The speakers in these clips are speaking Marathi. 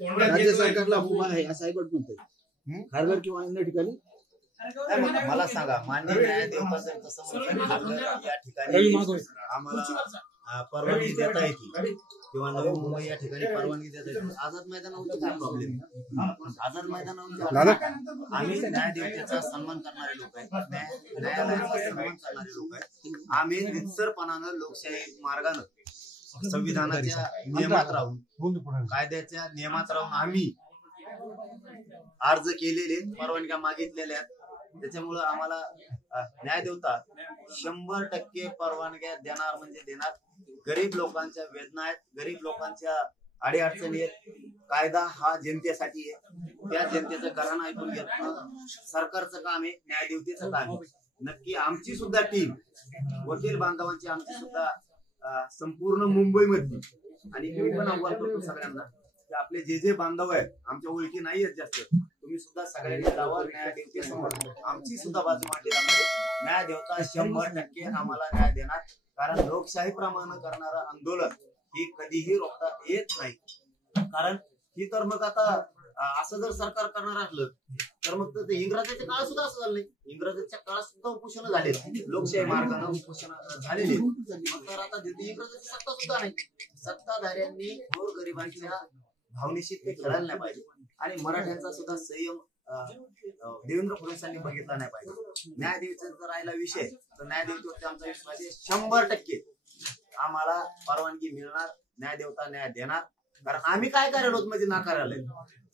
राज्य सरकारला मुभा आहे असं हायकोर्ट म्हणतंय खारघर किंवा अन्य ठिकाणी. मला सांगा मान्य न्यायाधीश या ठिकाणी आम्हाला परवानगी देता येते किंवा नवी मुंबई या ठिकाणी परवानगी देता येते. आझाद मैदानावर काय प्रॉब्लेम? आझाद मैदानावर आम्ही न्यायदेवतेचा सन्मान करणारे लोक आहेत, न्यायालयाचा सन्मान करणारे लोक आहेत. आम्ही निस्सरपणानं लोकशाही मार्गानं संविधानाच्या नियमात राहून कायद्याच्या नियमात राहून आम्ही अर्ज केलेले परवानग्या मागितलेल्या आहेत. त्याच्यामुळं आम्हाला न्यायदेवता 100% परवानग्या देणार म्हणजे देणार. गरीब लोकांच्या वेदना आहेत, गरीब लोकांच्या अडीअडचणी आहेत. कायदा हा जनतेसाठी आहे, त्या जनतेचं घराणं ऐकून घेतलं सरकारचं काम आहे, न्यायदेवतेचं काम आहे. नक्की आमची सुद्धा टीम वकील बांधवांची आमची सुद्धा संपूर्ण मुंबईमधली आणि मी पण आव्हान करतो सगळ्यांना की आपले जे जे बांधव आहेत आमच्या ओळखी नाही आहेत जास्त, तुम्ही सुद्धा सगळ्यांनी जावं न्यायदेवतेसमोर. आमची सुद्धा बाजू मांडली जाणार. न्यायदेवता 100% आम्हाला न्याय देणार. कारण लोकशाही प्रमाणे करणारं आंदोलन ही कधीही रोखता येत नाही. कारण ही तर मग आता असं जर सरकार करणार असलं तर मग ते इंग्रजाच्या काळात सुद्धा असं झालं नाही. इंग्रजाच्या काळात सुद्धा उपोषण झाले, लोकशाही मार्गाने उपोषण झालेले. मग तर आता इंग्रजाची सत्ता सुद्धा नाही. सत्ताधाऱ्यांनी गोरगरिबांच्या भावनेशी ते खेळायला नाही पाहिजे आणि मराठ्यांचा सुद्धा संयम देवेंद्र फडणवीसांनी बघितला नाही पाहिजे. न्यायदेवतेचा राहिला विषय तर न्यायदेवतेवरती आमचा विश्वास आहे 100% आम्हाला परवानगी मिळणार. न्यायदेवता न्याय देणार. कारण आम्ही काय करायला होत म्हणजे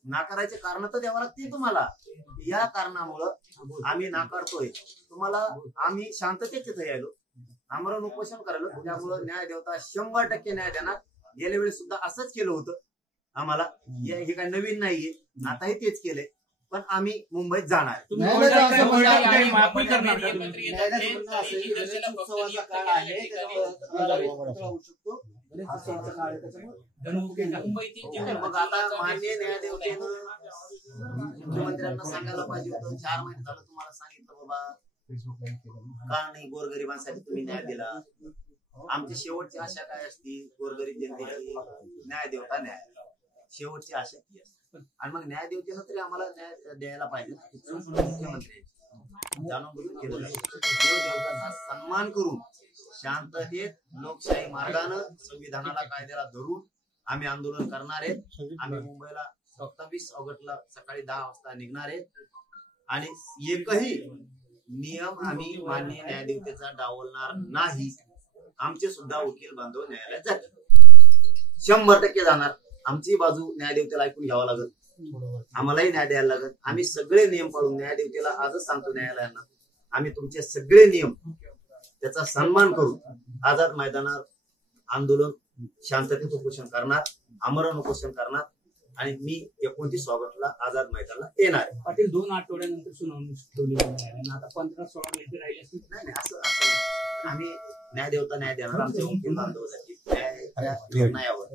नाकारायचे कारण तर द्यावं लागते तुम्हाला. या कारणामुळं आम्ही नाकारतोय तुम्हाला. आम्ही शांततेत तिथे यायलो, आमरण उपोषण करायलो. त्यामुळं न्यायदेवता 100% न्याय देणार. गेल्या वेळेस सुद्धा असंच केलं होतं आम्हाला. हे काही नवीन नाहीये, आताही तेच केलंय. पण आम्ही मुंबईत जाणार. मग आता मान्य न्यायदेवतेनं मुख्यमंत्र्यांना सांगायला पाहिजे होतं. 4 महिने झालं तुम्हाला सांगितलं बाबा का नाही गोरगरिबांसाठी तुम्ही न्याय दिला. आमची शेवटची आशा काय असती? गोरगरीब जनतेची न्यायदेवता न्याय शेवटची आशा ती असते. आणि मग न्यायदेवतेनं तरी आम्हाला न्याय द्यायला पाहिजे. मुख्यमंत्री जाणून बुजून केलं देवदेवताचा सन्मान करून शांततेत लोकशाही मार्गानं संविधानाला कायद्याला धरून आम्ही आंदोलन करणार आहेत. आम्ही मुंबईला 27 ऑगस्टला सकाळी 10 वाजता निघणार आहेत आणि एकही नियम आम्ही मान्य न्यायदेवतेचा डावलणार नाही. आमचे सुद्धा वकील बांधव न्यायालयात जातील, 100% जाणार. आमची बाजू न्यायदेवतेला ऐकून घ्यावं लागेल, आम्हालाही न्याय द्यायला लागेल. आम्ही सगळे नियम पाळून न्यायदेवतेला आजच सांगतो न्यायालयांना आम्ही तुमचे सगळे नियम त्याचा सन्मान करून आझाद मैदानावर आंदोलन शांततेत उपोषण करणार, आमरण उपोषण करणार आणि मी 29 ऑगस्टला आझाद मैदानाला येणार. पाटील 2 आठवड्यानंतर सुनावणी ठेवली आहे. आता 15-16 महिने राहिले असतील. नाही असं आम्ही न्यायदेवता न्याय देणार. आमच्या वकील बांधवासाठी न्यायावर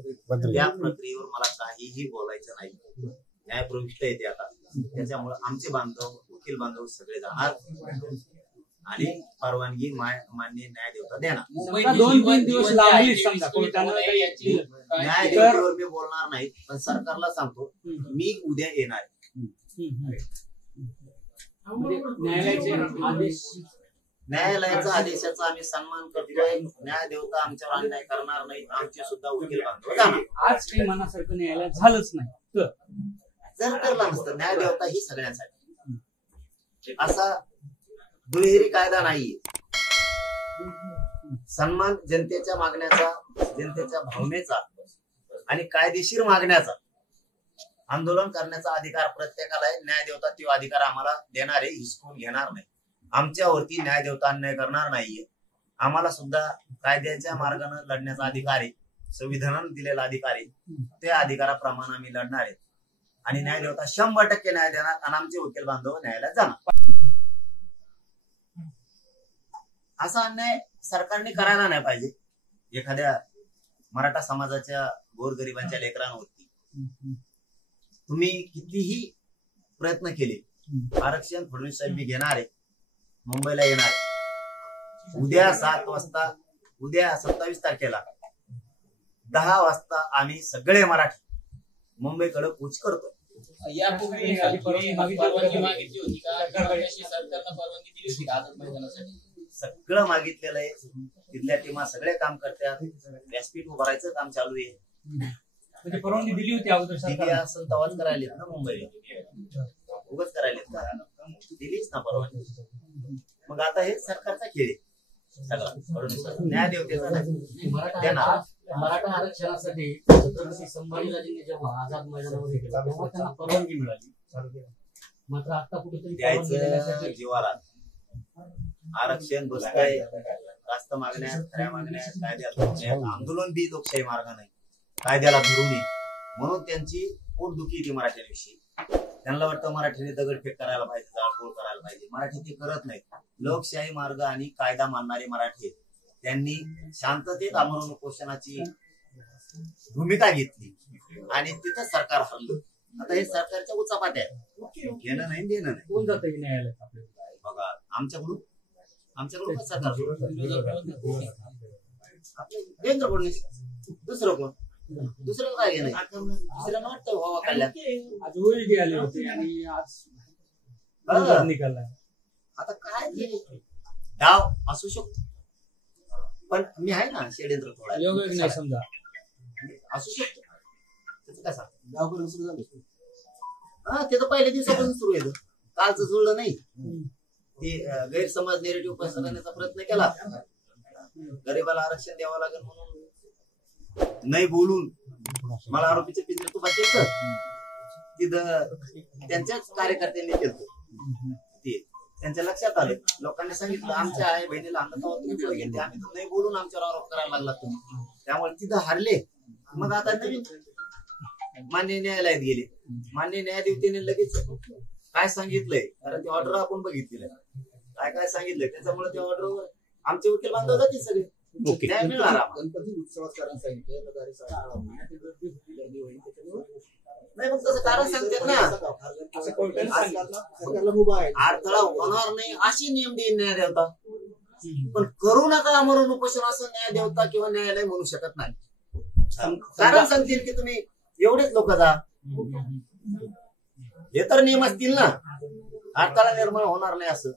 त्या प्रक्रियेवर मला काहीही बोलायचं नाही. न्याय प्रविष्ट येते आता. त्याच्यामुळे आमचे बांधव वकील बांधव सगळे जाणार आणि परवानगी मान्य न्यायदेवता देणार. 2-3 दिवस लागले समजा न्यायदेवतेवर मी बोलणार नाही, पण सरकारला सांगतो मी उद्या येणार. न्यायालयाच्या आदेशाचा आम्ही सन्मान करतोय. न्यायदेवता आमच्यावर अन्याय करणार नाही. आमचे सुद्धा वकील बांधव जाणार. आज काही मनासारखं न्यायालयात झालंच नाही तर जर करला नसतं. न्यायदेवता ही सगळ्यांसाठी असा दुहेरी कायदा नाहीये. सन्मान जनतेच्या मागण्याचा, जनतेच्या भावनेचा आणि कायदेशीर मागण्याचा, आंदोलन करण्याचा अधिकार प्रत्येकाला आहे. न्यायदेवता तो अधिकार आम्हाला देणार आहे, हिसकून घेणार नाही. आमच्यावरती न्यायदेवता अन्याय करणार नाहीये. आम्हाला सुद्धा कायद्याच्या मार्गाने लढण्याचा अधिकार आहे, संविधानाने दिलेला अधिकार आहे. त्या अधिकाराप्रमाणे आम्ही लढणार आहेत आणि न्यायदेवता 100% न्याय देणार आणि आमचे वकील बांधव न्यायालयात जाणार. असा अन्याय सरकारने करायला नाही पाहिजे. एखाद्या मराठा समाजाच्या गोरगरिबांच्या लेकरांवरती तुम्ही कितीही प्रयत्न केले, आरक्षण फडणवीस साहेब मी घेणार आहे, मुंबईला येणार आहे. उद्या 7 वाजता, उद्या 27 तारखेला 10 वाजता आम्ही सगळे मराठी मुंबईकडे कूच करतो. यापूर्वी परवानगी मागितली होती का? सरकारनं परवानगी दिली होती का आझाद मैदानासाठी? सगळं मागितलेलं आहे. तिथल्या टीमा सगळे काम करतात. व्यासपीठ उभारायचं काम चालू आहे. म्हणजे परवानगी दिली होती अगोदर दिली सरकार. असं तवाच करायलेत ना मुंबईला. उगाच करायलेत का? दिलीच ना परवानगी. मग आता हे सरकारचा खेळ आहे सगळा. न्याय देवतेचा नाही. मराठा आरक्षणासाठी छत्रपती संभाजीराजेंनी जेव्हा आझाद मैदानामध्ये गेला तेव्हा त्यांना परवानगी मिळाली. मात्र आता कुठेतरी परवानगी द्यायचं देण्यासाठी जीवारात. आरक्षण बसतंय. रास्त मागण्या, खऱ्या मागण्या, कायद्यात आंदोलन बी लोकशाही मार्गाने कायद्याला धरून म्हणून त्यांची पोटदुखी येते मराठ्यांविषयी. त्यांना वाटतं मराठीने दगडफेक करायला पाहिजे, जाळपोळ करायला पाहिजे. मराठी ते करत नाहीत. लोकशाही मार्ग आणि कायदा मानणारे मराठी त्यांनी शांततेत आमरण उपोषणाची भूमिका घेतली आणि तिथं सरकार हरलं. आता हे सरकारच्या उचापात्या घेणं नाही देणं नाही. कोण जातं न्यायालयात आपल्याला? बघा आमच्याकडून सरकार आपले देवेंद्र फडणवीस. दुसरं काय नाही. दुसऱ्यांना वाटतं व्हावा कल्याण. आज ओळखी आले होते आणि आज निकाल आहे. आता काय ते डाव असू शकतो पण मी आहे ना षडयंत्र थोडा योग्य नाही समजा असू शकतो. त्याचं काय सांग. गावकऱ्यांना सुरू झालं. हा ते तर पहिल्या दिवसापासून सुरू आहे. कालचं जुळलं नाही. ते गैरसमज नेरेटिव्ह पसरवण्याचा प्रयत्न केला. गरीबाला आरक्षण द्यावं लागेल म्हणून नाही बोलून मला आरोपीचे पिंजरे तू बचायचं तिथं त्यांच्याच कार्यकर्त्यांनी केलं. ते त्यांच्या लक्षात आलं. लोकांनी सांगितलं आमच्या आई बहिणीला आम्ही तर नाही बोलून आमच्यावर आरोप करायला लागला तुम्ही. त्यामुळे तिथं हारले. मग आता नवीन मान्य न्यायालयात गेले. मान्य न्यायाधीशाने लगेच काय सांगितलंय कारण ते ऑर्डर आपण बघितलेलं काय सांगितलंय. त्याच्यामुळे त्या ऑर्डरवर आमचे वकील बांधव जातील सगळे. न्याय मिळणार. गणपती उत्सवात कारण सांगितलं नाही मग तसं कारण सांगतात ना. सरकारला मुभा आहे. अडथळा होणार नाही असे नियम देईन न्याय देवता. पण करू नका आमरण उपोषण असं न्याय देवता किंवा न्यायालय म्हणू शकत नाही. कारण सांगतील की तुम्ही एवढेच लोक जा. हे तर नियम असतील ना. अडथळा निर्माण होणार नाही असं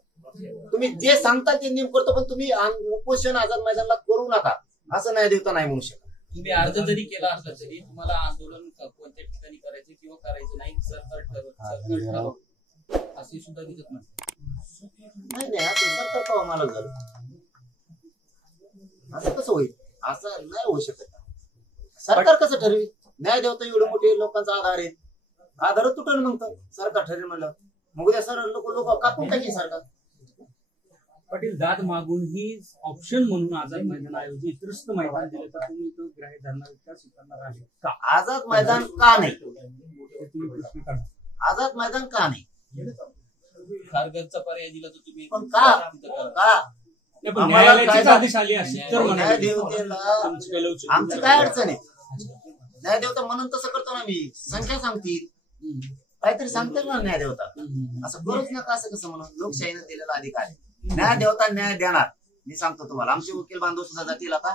तुम्ही जे सांगता ते नियम करतो. पण तुम्ही उपोषण आझाद मैदानाला करू नका असं न्याय देवता नाही म्हणू शकत. तुम्ही अर्ज जरी केला असला तरी तुम्हाला आंदोलन कोणत्या ठिकाणी करायचं किंवा करायचं नाही सरकार ठरवत असे सुद्धा दिसत नाही असं सरकार तो आम्हाला झालं. असं कसं होईल. असं नाही होऊ शकत. सरकार कसं ठरवी. न्याय देवता एवढे मोठे लोकांचा आधार आहे. आधार तुटल म्हणतं सरकार ठरेल म्हणलं. मग उद्या सर लोक कापून टाकी सरकार. पाटील दाद मागून ही ऑप्शन म्हणून आझाद मैदानाऐवजी इतरस्त मैदान दिलं तर तुम्ही तो ग्राह्य धरणार का स्वीकारणार आहे का? आझाद मैदान का नाही. आझाद मैदान का नाही. खारघरचा पर्याय दिला तर तुम्ही पण का न्यायालयाची आदेश आली असेल तर न्याय देवतेला आमची काय अडचण आहे. न्याय देवता म्हणून तसं करतो ना मी. संख्या सांगतील काहीतरी सांगतील ना न्याय देवता. असं करूच नका. असं कसं म्हणून लोकशाहीने दिलेला अधिकार आहे. न्याय देवता न्याय देणार. मी सांगतो तुम्हाला आमचे वकील बांधव सुद्धा जातील आता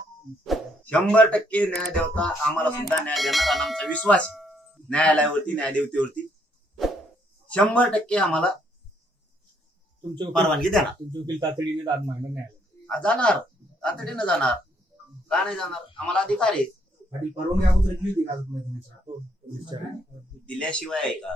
100% न्याय देवता आम्हाला सुद्धा न्याय देणार. आणि आमचा विश्वास न्यायालयावरती न्यायदेवतेवरती 100% आम्हाला तुमचे परवानगी देणार. तुमचे वकील तातडीने दाद मागणार न्यायालयात जाणार. तातडीनं जाणार. का नाही जाणार. आम्हाला अधिकार आहे. परवानगी अगोदर दिली होती का? दिल्याशिवाय आहे का.